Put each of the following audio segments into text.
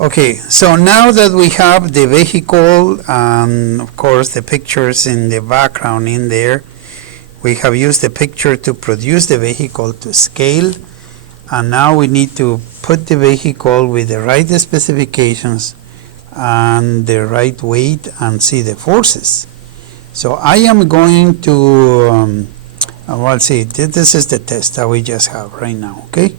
Okay, so now that we have the vehicle and of course the pictures in the background in there, we have used the picture to produce the vehicle to scale, and now we need to put the vehicle with the right specifications and the right weight and see the forces. So I am going to, well, see, this is the test that we just have right now, okay?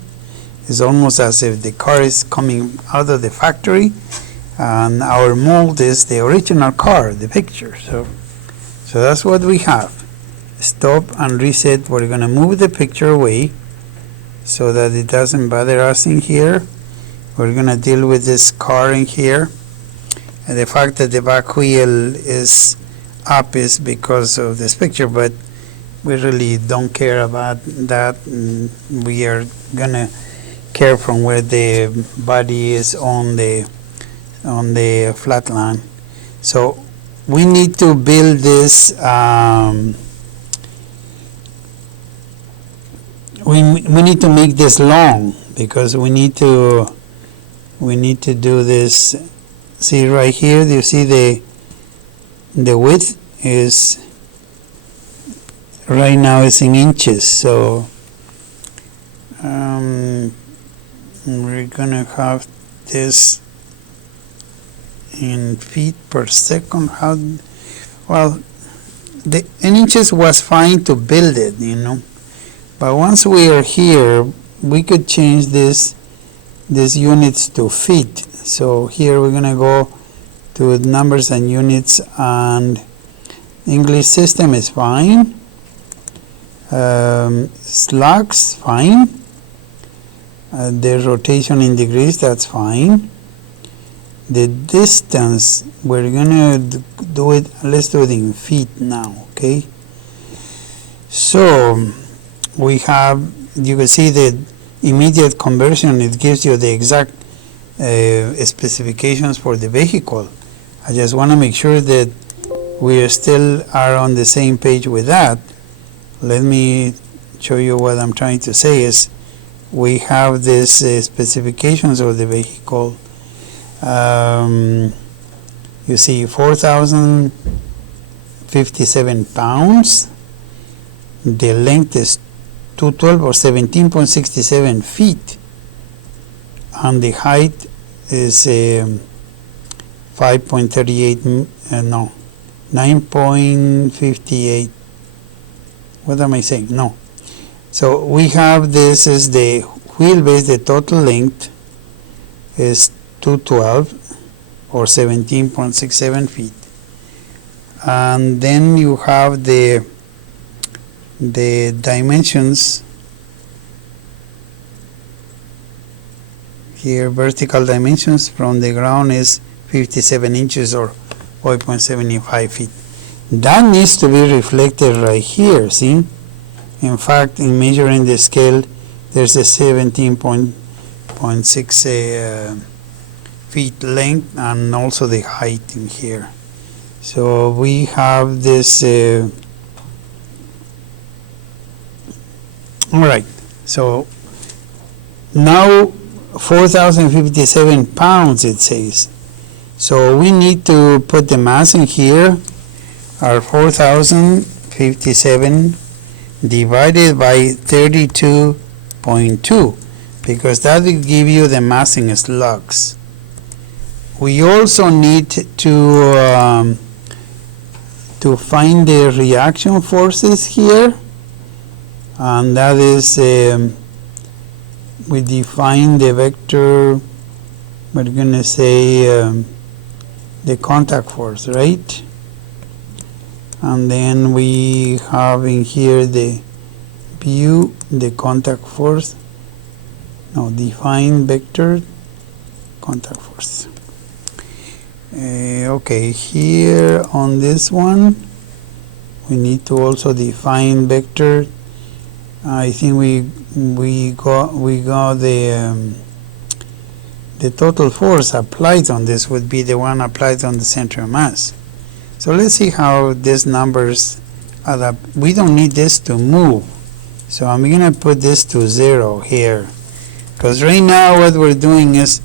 It's almost as if the car is coming out of the factory and our mold is the original car, the picture. So that's what we have. Stop and reset. We're going to move the picture away so that it doesn't bother us in here. We're going to deal with this car in here. And the fact that the back wheel is up is because of this picture, but we really don't care about that. We are going to care from where the body is on the flat line. So we need to build this. We need to make this long because we need to do this. See right here, do you see the width is right now is in inches, so we're gonna have this in feet per second. How well, the in inches was fine to build it, you know, but once we are here we could change these units to feet. So here we're gonna go to numbers and units, and English system is fine, slugs fine, the rotation in degrees, that's fine. The distance, we're gonna do it, let's do it in feet now, okay? So we have, you can see the immediate conversion, it gives you the exact specifications for the vehicle. I just want to make sure that we still are on the same page with that. Let me show you what I'm trying to say is we have these specifications of the vehicle. You see 4,057 pounds. The length is 212 or 17.67 feet. And the height is 5.38, no, 9.58. What am I saying? No. So we have, this is the wheelbase, the total length is 212 or 17.67 feet. And then you have the dimensions here. Vertical dimensions from the ground is 57 inches or 4.75 feet. That needs to be reflected right here, see? In fact, in measuring the scale, there's a 17.6 feet length and also the height in here. So we have this, all right, so now 4,057 pounds it says. So we need to put the mass in here, our 4,057 divided by 32.2, because that will give you the mass in slugs. We also need to find the reaction forces here, and that is we define the vector, we're going to say the contact force, right? And then we have in here the view, the contact force, no, define vector, contact force. Okay, here on this one we need to also define vector. I think we got the total force applied on this would be the one applied on the center of mass. So let's see how these numbers add up. We don't need this to move, so I'm going to put this to 0 here, because right now what we're doing is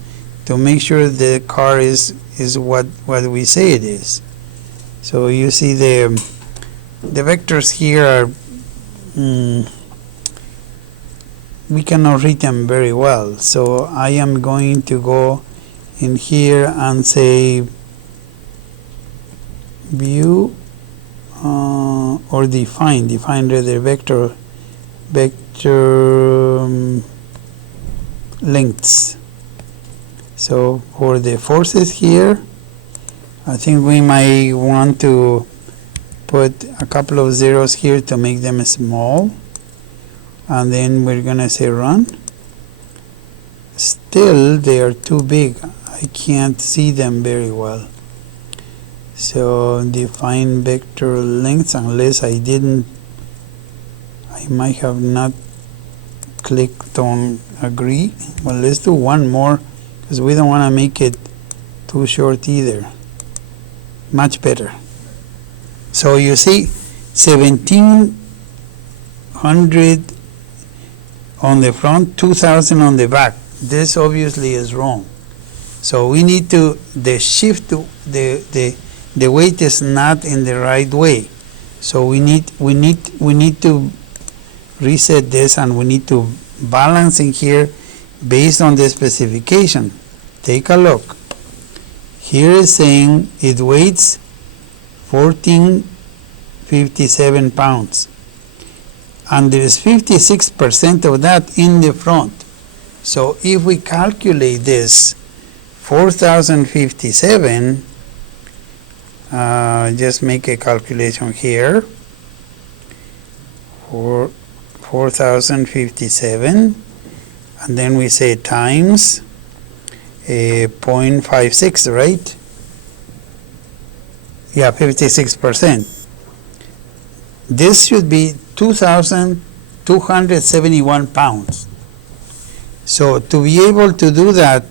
to make sure the car is what we say it is. So you see the vectors here are we cannot read them very well, so I am going to go in here and say view or define rather vector lengths. So for the forces here, I think we might want to put a couple of zeros here to make them small, and then we're gonna say run. Still they are too big, I can't see them very well. So define vector lengths, unless I might have not clicked on agree. Well, let's do one more because we don't want to make it too short either. Much better. So you see 1700 on the front, 2000 on the back. This obviously is wrong. So we need to, the shift, the weight is not in the right way. So we need to reset this, and we need to balance in here based on the specification. Take a look. Here is saying it weighs 1457 pounds. And there is 56% of that in the front. So if we calculate this 4057, just make a calculation here for 4057, and then we say times 0.56, right? Yeah, 56%. This should be 2,271 pounds. So to be able to do that,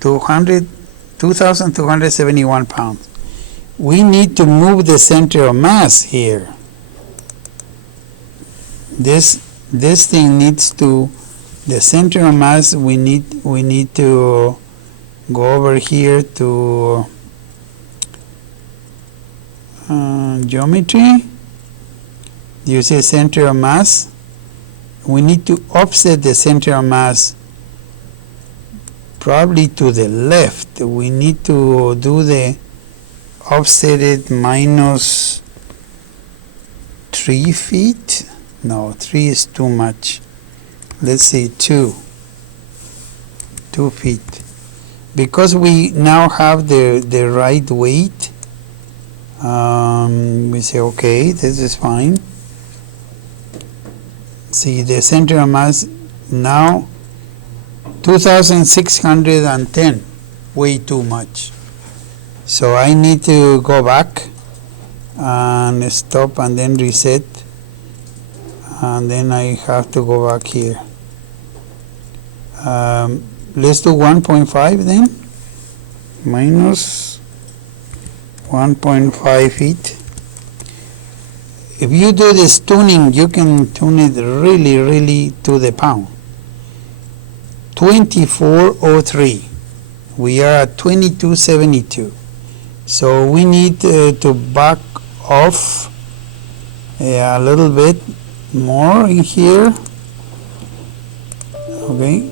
2,271 pounds, we need to move the center of mass here. This thing needs to, the center of mass, we need to go over here to geometry. You see center of mass? We need to offset the center of mass probably to the left. We need to do the offset minus 3 feet. No, 3 is too much. Let's see, 2 feet. Because we now have the right weight, we say, okay, this is fine. See, the center of mass now 2,610, way too much. So I need to go back and stop and then reset, and then I have to go back here. Let's do 1.5 then, minus 1.5 feet. If you do this tuning, you can tune it really to the pound. 2403. We are at 2272. So we need to back off a little bit more in here. Okay.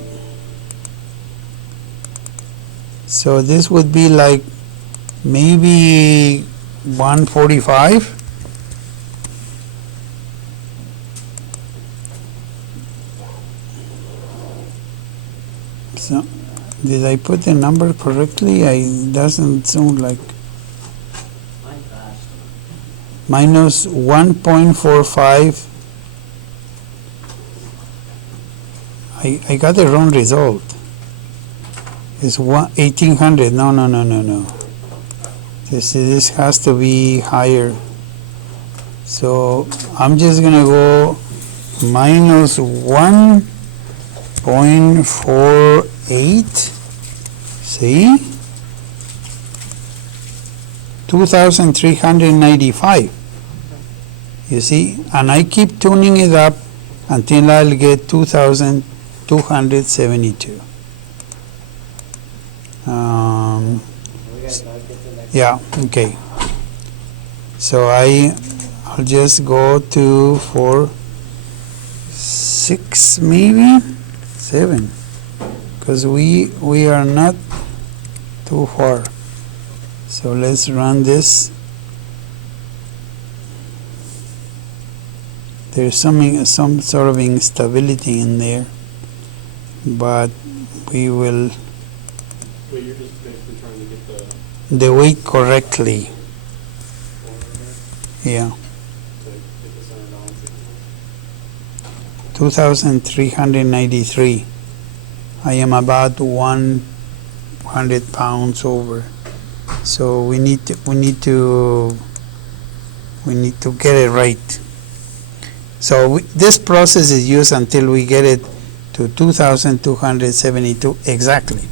So this would be like maybe 145. So, did I put the number correctly? It doesn't sound like. Minus 1.45. I got the wrong result. It's 1800. No. This has to be higher. So I'm just gonna go minus 1.48. See? 2,395. You see? And I keep tuning it up until I'll get 2,272. Yeah, okay. So I'll just go to 4, 6, maybe 7, because we are not too far. So let's run this. There's some sort of instability in there, but we will But you're just basically trying to get the weight correctly. Yeah, to get the center balance. 2,393. I am about 100 pounds over. So we need to get it right. So this process is used until we get it to 2,272 exactly.